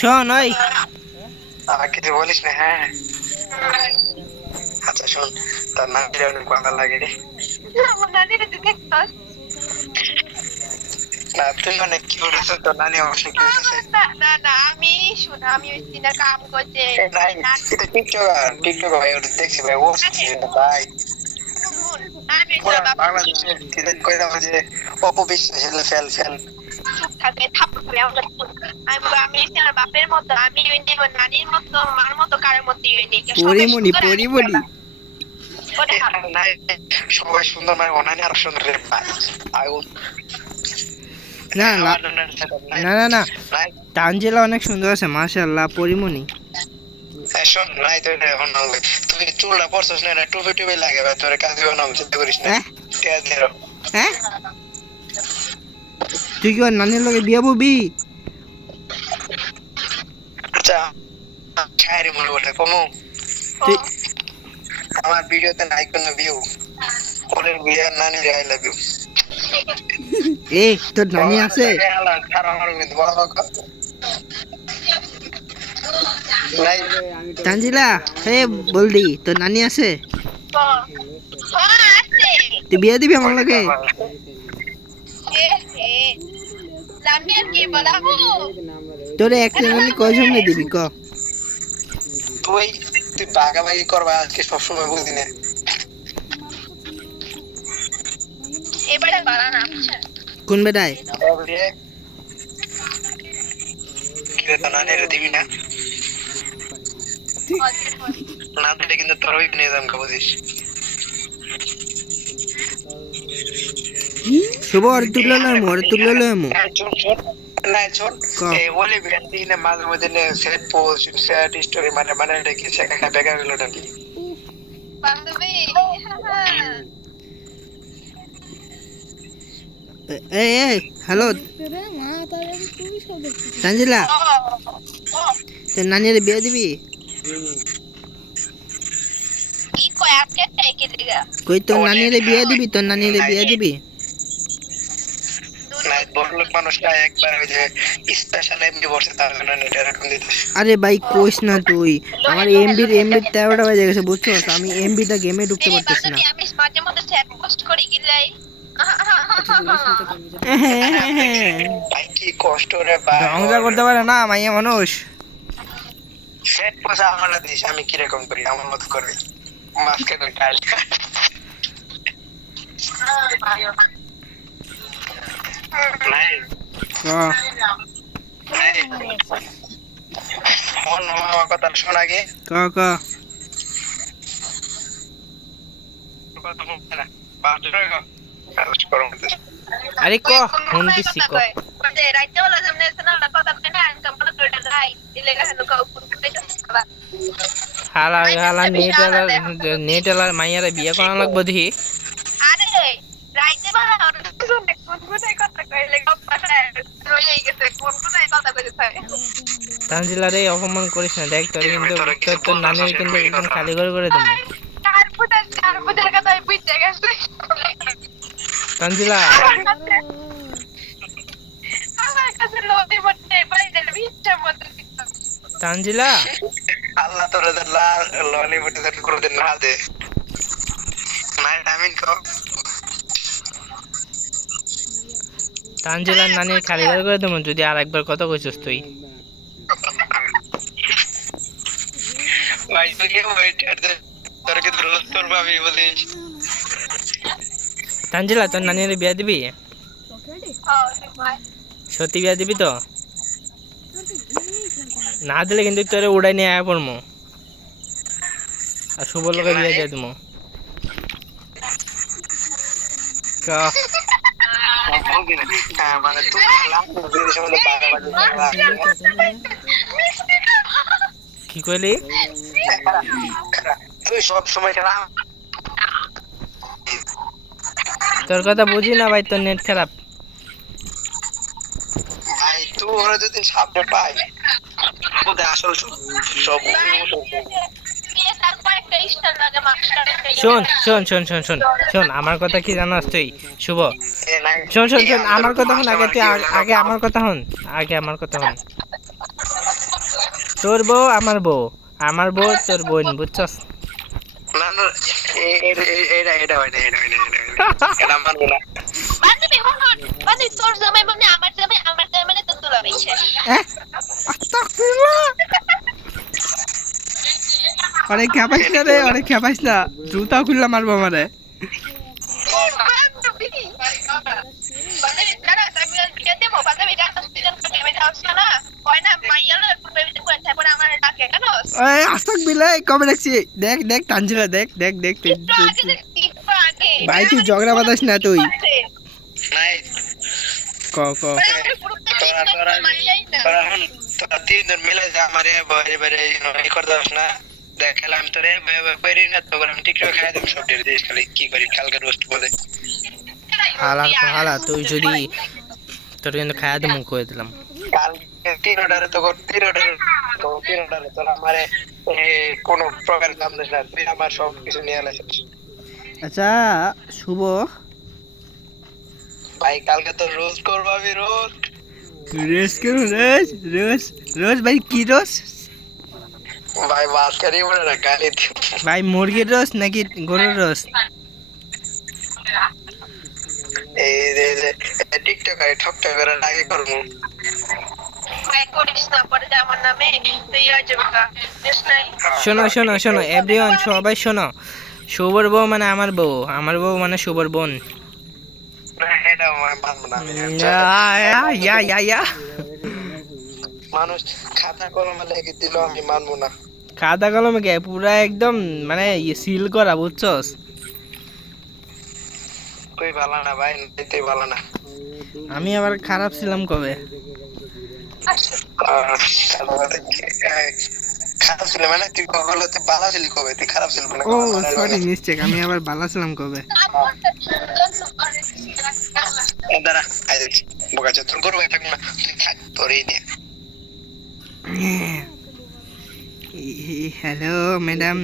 শোন ওই কিছু বলিস না। হ্যাঁ আচ্ছা শোন, তার নানির অনেক ভালো লাগে রে। না তুই অনেক কিউট আছিস, তোর নানি অবশ্যই কিউট আছে। আমি শোনা, আমি ওই দিনে কাম করছে নাই এটা টিকটক ভাই, ওটা দেখছি ভাই, ও ভাই আমি পুরা বাংলাদেশে কিরেন কইরা যে অপবিশ্বাস হলো ফেল ফেল। চুপ থাকে থাপ্পড় খাবে আমার। আমি আমার বাপের মতো, আমি ওই নানির মতো মার মতো কারোর মতো পরিমণি পরিমণি নাই সবাই সুন্দর, মানে অনানি আরো সুন্দর রে ভাই। আগুন না না না না না তানজিলা অনেক সুন্দর আছে মাশাআল্লাহ পরিমণি। শোন নাই তো এখন তুই চুলটা পরছস না, এটা টুপি টুপি লাগে ভাই, তোর কাজ দিও না, চিন্তা করিস না। ঠিক আছে হ্যাঁ তুই কি ওর নানির লগে বিয়া ববি? আচ্ছা ছাইরে মনে বলে কমু তুই আমার ভিডিওতে নাই কোনো ভিউ, ওদের বিয়ার নানি আই লাভ ইউ। এ তোর নানি আছে? তানজিলা হে বলদি তোর নানি আছে? তুই বিয়া দিবি আমার লগে? তোরে একটা নানি কয়জন দিবি ক? তুই তুই ভাগাভাগি করবা আজকে সবসময় বুঝি না। এবারে বাড়ানা কোন বেটায়? দিবি না, না দিলে কিন্তু তোর ওই নিয়ে দাম বুঝিস। শুভ আর তুললে লয় আর তুললে লয় মু না শোন, এই ওলি ব্যান্ডিনে মাঝে মধ্যে সেট পোস্ট সেট স্টোরি মানে মানে এটা কি সেখানে বেকার হলো নাকি বান্ধবী? এই এই হ্যালো তানজিলা তোর নানির বিয়ে দিবি? কি কয় আপডেট টাইকে দিগা কই তোর নানির বিয়ে দিবি? তোর নানির বিয়ে দিবি? নাই বড়লোক মানুষটা একবার ওই যে স্পেশাল এমবি বসে তার জন্য নেট এরকম দিতেছে। আরে ভাই কোস না তুই, আমার এমবি 13টা বাজে গেছে বুঝছস, আমি এমবিটা গেমে ঢুকতে পারতেছি না। আমি মাঝে মধ্যে চ্যাট পোস্ট করি গিলাই। ভাই কি কষ্ট রে ভাই, ধ্বংস করতে পারে না মাইয়া মানুষ। সেট পোষা আমার দিস, আমি কিরকম করি আমার মত করবি মাঝখানে টাইল নাই ফোন আমার কথা শোন আগে ক ক আরে ক শুনতেছি ক। রাইতে বলা সামনে না কথা কই না ইনকাম করে তোটা রাই দিলে গা হেনো কাউ ফোন করতে যাবা। হালা হালা নেট এলার মাইয়ারে বিয়ে করা লাগবো দেখি। আরে রাইতে বলা আর কোন কোথায় কথা কইলে গপ্পাটায় রইই গেছে, কোন কোথায় কথা কইতে চাই। তানজিলা রে অপমান করিস না, দেখ তোর কিন্তু তোর নানির কিন্তু একদম খালি করে দেবো। চার ফুটের কথা বুঝতে গেছে তানজিলা আমার কাছে লোভে মধ্যে বাইরে ভিড়টার মধ্যে তানজিলা আল্লাহ তোর লনি বটে করে দে না দে নাই আমিন কো তানজিলার নানির খালি করে দেবো যদি আর একবার কথা কইছিস তুই। ভাই তুই কি ওয়েট দে, তোর কি রোজ তোর ভাবি বলিস। তানজিলা তোর নানির বিয়ে দিবি? সত্যি বিয়ে দিবি তো? না দিলে কিন্তু তোরে উড়াই নিয়ে আয়া পড়মো আর শুভ লোকে বিয়ে দিয়ে দেবো। মানে তুই কি কইলি? তুই সব সময় খেলা তোর কথা বুঝি না ভাই, তোর নেট খারাপ। ভাই তুই ওরা যদি সামনে পাই আসল সব শোন শোন শোন শোন শোন শোন আমার কথা কি জানাস তুই শুভ? শোন শোন শোন আমার কথা হন আগে, তুই আগে আমার কথা হন, আগে আমার কথা হন। তোর বউ আমার বউ তোর বোন বুঝছস? না না এটা হয় না এটা মানবো না। বান্ধবী হন বান্ধবী তোর জামাই মানে আমার জামাই মানে তোর দুলাভাই শেষ। আস্তাগফিরুল্লাহ। অনেক খেপাইস না রে, অনেক খেপাইস না, জুতা খুললা মারবো আমারে। বান্ধবী বান্ধবী দাঁড়া আমি বিয়ে দেবো বান্ধবী জানো সিজন প্রেমে যাচ্ছে না হয় না মাইয়ালো প্রেমে করে তারপর আমার ডাকে কেন এই আস্তাগফিরুল্লাহ কবে দেখছি, দেখ তানজিলা দেখ একটু আগে ভাই তুই ঝগড়া বাঁধাস না তুই। নাই ক তোরা তিনজন মিলে যা আমার এবারে এই করতে পারছ না। দেখালাম তোরে বেরি না তো আমি টিকটক খাই দেব সব ডেরে দিস খালি কি করি কালকে রোস্ট বলে হালা তুই যদি তোর কিন্তু খায়া দে মুখ করে দিলাম। কালকে 3 অর্ডারে তো আমারে কোনো প্রকার দাম দিস না, তুই আমার সব কিছু নিয়ে আলাইছিস। আচ্ছা শুভ ভাই কালকে তো রোস্ট করবো আমি রোস্ট। রোজ করো রোজ ভাই কি রোজ? ভাই বাস করি বলে না গালি দিব ভাই মুরগির রোজ নাকি গরুর রোজ? এই যে টিকটক করে ঠকঠক করে আগে করবো। ভাই করিস না পরে যে আমার নামে তুই হয়ে যাবে না দেশ নাই শোনো এভরিওয়ান সবাই শোনো, শুভর বউ মানে আমার বউ মানে শুভর বোন। এটা মানবো না আমি। ইয়া মানুষ খাতা কলমে লিখে দিল আমি মানবো না। খাতা কলমে কে পুরা একদম মানে সিল করা বুঝছস? তুই ভালো না ভাই, তুই ভালো না। আমি আবার খারাপ ছিলাম কবে? খারাপ ছিল মানে তুই কবে তুই ভালো ছিলি কবে, তুই খারাপ ছিল মানে ও সরি মিস্টেক, আমি আবার ভালো ছিলাম কবে? দাঁড়া আই দেখছি বোকাচোদ তোর করবো থাক না, তুই থাক তোর এই নিয়ে। Hello madam